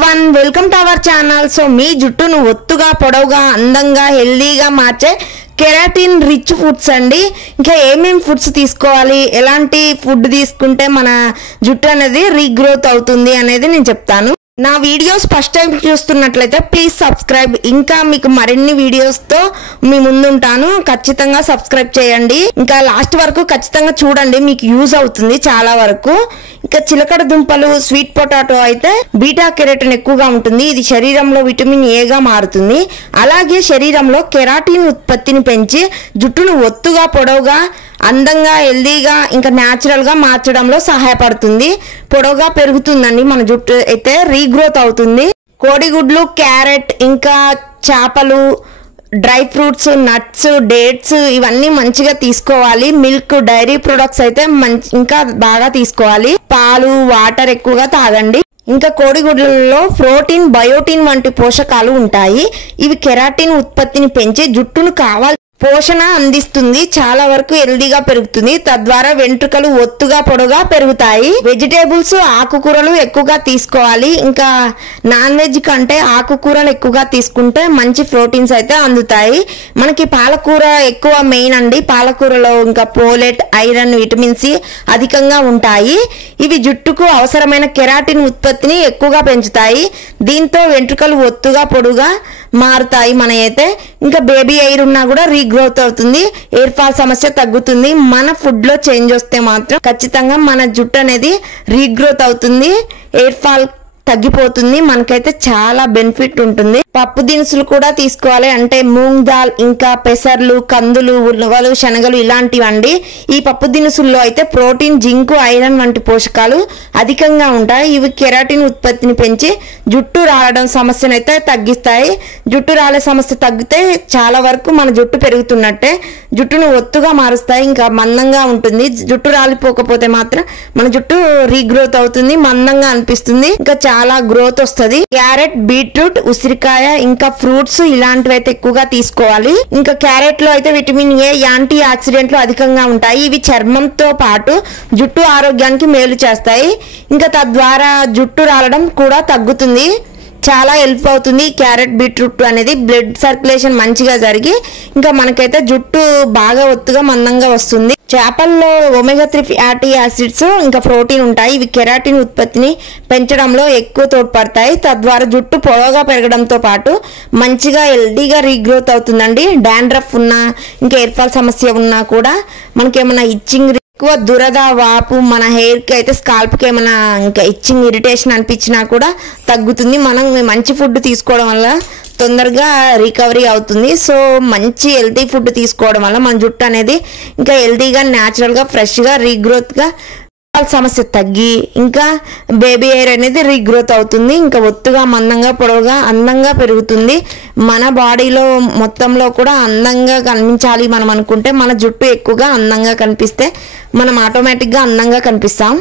Everyone welcome to our channel. So మీ జుట్టును ఒత్తుగా పొడవుగా అందంగా హెల్దీగా మార్చే కెరాటిన్ రిచ్ ఫుడ్స్ అండి. ఇంకా ఏమేమి ఫుడ్స్ తీసుకోవాలి, ఎలాంటి ఫుడ్ తీసుకుంటే మన జుట్టు అనేది రీగ్రోత్ అవుతుంది అనేది నేను చెప్తాను. నా వీడియోస్ ఫస్ట్ టైం చూస్తున్నట్లయితే ప్లీజ్ సబ్స్క్రైబ్. ఇంకా మీకు మరిన్ని వీడియోస్తో మీ ముందుంటాను, ఖచ్చితంగా సబ్స్క్రైబ్ చేయండి. ఇంకా లాస్ట్ వరకు ఖచ్చితంగా చూడండి, మీకు యూజ్ అవుతుంది చాలా వరకు. ఇంకా చిలకడ దుంపలు, స్వీట్ పొటాటో అయితే బీటా కెరాటిన్ ఎక్కువగా ఉంటుంది. ఇది శరీరంలో విటమిన్ ఏగా మారుతుంది. అలాగే శరీరంలో కెరాటిన్ ఉత్పత్తిని పెంచి జుట్టును ఒత్తుగా పొడవుగా అందంగా హెల్దీగా ఇంకా న్యాచురల్ గా మార్చడంలో సహాయపడుతుంది. పొడవుగా పెరుగుతుందండి మన జుట్టు అయితే, రీగ్రోత్ అవుతుంది. కోడిగుడ్లు, క్యారెట్, ఇంకా చేపలు, డ్రై ఫ్రూట్స్, నట్స్, డేట్స్ ఇవన్నీ మంచిగా తీసుకోవాలి. మిల్క్, డైరీ ప్రొడక్ట్స్ అయితే ఇంకా బాగా తీసుకోవాలి. పాలు, వాటర్ ఎక్కువగా తాగండి. ఇంకా కోడిగుడ్లలో ప్రోటీన్, బయోటిన్ వంటి పోషకాలు ఉంటాయి. ఇవి కెరాటిన్ ఉత్పత్తిని పెంచి జుట్టును పోషణ అందిస్తుంది. చాలా వరకు హెల్దీగా పెరుగుతుంది. తద్వారా వెంట్రుకలు ఒత్తుగా పొడవుగా పెరుగుతాయి. వెజిటేబుల్స్, ఆకుకూరలు ఎక్కువగా తీసుకోవాలి. ఇంకా నాన్ వెజ్ కంటే ఆకుకూరలు ఎక్కువగా తీసుకుంటే మంచి ప్రోటీన్స్ అయితే అందుతాయి. మనకి పాలకూర ఎక్కువ మెయిన్ అండి. పాలకూరలో ఇంకా పోలేట్, ఐరన్, విటమిన్ సి అధికంగా ఉంటాయి. ఇవి జుట్టుకు అవసరమైన కెరాటిన్ ఉత్పత్తిని ఎక్కువగా పెంచుతాయి. దీంతో వెంట్రుకలు ఒత్తుగా పొడుగా మారుతాయి మనైతే. ఇంకా బేబీ ఎయిర్ ఉన్నా కూడా రీగ్రోత్ అవుతుంది. ఎయిర్ ఫాల్ సమస్య తగ్గుతుంది. మన ఫుడ్ లో చేంజ్ వస్తే మాత్రం ఖచ్చితంగా మన జుట్టు అనేది రీగ్రోత్ అవుతుంది, ఎయిర్ ఫాల్ తగ్గిపోతుంది. మనకైతే చాలా బెనిఫిట్ ఉంటుంది. పప్పు దినుసులు కూడా తీసుకోవాలి. అంటే మూంగ్ దాల్, ఇంకా పెసర్లు, కందులు, ఉలవలు, శనగలు ఇలాంటివండి. ఈ పప్పు దినుసుల్లో అయితే ప్రోటీన్, జింకు, ఐరన్ వంటి పోషకాలు అధికంగా ఉంటాయి. ఇవి కెరాటిన్ ఉత్పత్తిని పెంచి జుట్టు రాలడం సమస్యను అయితే తగ్గిస్తాయి. జుట్టు రాలే సమస్య తగ్గితే చాలా వరకు మన జుట్టు పెరుగుతున్నట్టే. జుట్టును ఒత్తుగా మారుస్తాయి, ఇంకా మందంగా ఉంటుంది. జుట్టు రాలిపోకపోతే మాత్రం మన జుట్టు రీగ్రోత్ అవుతుంది, మందంగా అనిపిస్తుంది, ఇంకా చాలా గ్రోత్ వస్తుంది. క్యారెట్, బీట్రూట్, ఉసిరికాయ, ఇంకా ఫ్రూట్స్ ఇలాంటివి అయితే ఎక్కువగా తీసుకోవాలి. ఇంకా క్యారెట్ లో అయితే విటమిన్ ఏ, యాంటీ ఆక్సిడెంట్లు అధికంగా ఉంటాయి. ఇవి చర్మంతో పాటు జుట్టు ఆరోగ్యానికి మేలు చేస్తాయి. ఇంకా తద్వారా జుట్టు రాలడం కూడా తగ్గుతుంది, చాలా హెల్ప్ అవుతుంది. క్యారెట్, బీట్రూట్ అనేది బ్లడ్ సర్క్యులేషన్ మంచిగా జరిగి ఇంకా మనకైతే జుట్టు బాగా ఒత్తుగా మందంగా వస్తుంది. చేపల్లో ఒమేగా 3 ఫ్యాటీ యాసిడ్స్ ఇంకా ప్రోటీన్ ఉంటాయి. ఇవి కెరాటిన్ ఉత్పత్తిని పెంచడంలో ఎక్కువ తోడ్పడతాయి. తద్వారా జుట్టు పొడవుగా పెరగడంతో పాటు మంచిగా హెల్దీగా రీగ్రోత్ అవుతుందండి. డాండ్రఫ్ ఉన్నా, ఇంకా ఎయిర్ ఫాల్ సమస్య ఉన్నా కూడా మనకేమైనా ఇచ్చింగ్, ఎక్కువ దురద, వాపు, మన హెయిర్కి అయితే స్కాల్ప్కి ఏమైనా ఇంకా ఇచ్చింగ్, ఇరిటేషన్ అనిపించినా కూడా తగ్గుతుంది. మనం మంచి ఫుడ్ తీసుకోవడం వల్ల తొందరగా రికవరీ అవుతుంది. సో మంచి హెల్తీ ఫుడ్ తీసుకోవడం వల్ల మన జుట్టు అనేది ఇంకా హెల్తీగా, న్యాచురల్గా, ఫ్రెష్గా, రీగ్రోత్గా సమస్య తగ్గి ఇంకా బేబీ హెయిర్ అనేది రీగ్రోత్ అవుతుంది. ఇంకా ఒత్తుగా, మందంగా, పొడవుగా, అందంగా పెరుగుతుంది. మన బాడీలో మొత్తంలో కూడా అందంగా కనిపించాలి మనం అనుకుంటే మన జుట్టు ఎక్కువగా అందంగా కనిపిస్తే మనం ఆటోమేటిక్గా అందంగా కనిపిస్తాం.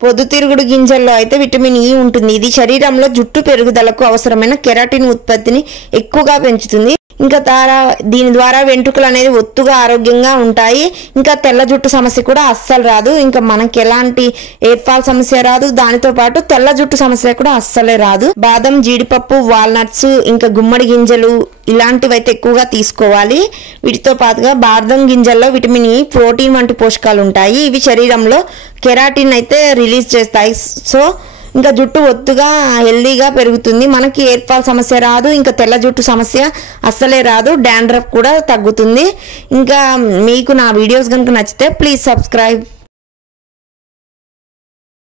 పొద్దుతిరుగుడు గింజల్లో అయితే విటమిన్ ఈ ఉంటుంది. ఇది శరీరంలో జుట్టు పెరుగుదలకు అవసరమైన కెరాటిన్ ఉత్పత్తిని ఎక్కువగా పెంచుతుంది. ఇంకా దీని ద్వారా వెంట్రుకలు అనేది ఒత్తుగా ఆరోగ్యంగా ఉంటాయి. ఇంకా తెల్ల జుట్టు సమస్య కూడా అస్సలు రాదు. ఇంకా మనకి ఎలాంటి ఎయిర్ ఫాల్ సమస్య రాదు. దానితో పాటు తెల్ల జుట్టు సమస్య కూడా అస్సలే రాదు. బాదం, జీడిపప్పు, వాల్నట్స్, ఇంకా గుమ్మడి గింజలు ఇలాంటివి అయితే ఎక్కువగా తీసుకోవాలి. వీటితో పాటుగా బాదం గింజల్లో విటమిన్ ఈ, ప్రోటీన్ వంటి పోషకాలు ఉంటాయి. ఇవి శరీరంలో కెరాటిన్ అయితే రిలీజ్ చేస్తాయి. సో ఇంకా జుట్టు ఒత్తుగా హెల్దీగా పెరుగుతుంది. మనకి ఎయిర్ ఫాల్ సమస్య రాదు. ఇంకా తెల్ల జుట్టు సమస్య అస్సలే రాదు. డాండ్రఫ్ కూడా తగ్గుతుంది. ఇంకా మీకు నా వీడియోస్ కనుక నచ్చితే ప్లీజ్ సబ్స్క్రైబ్.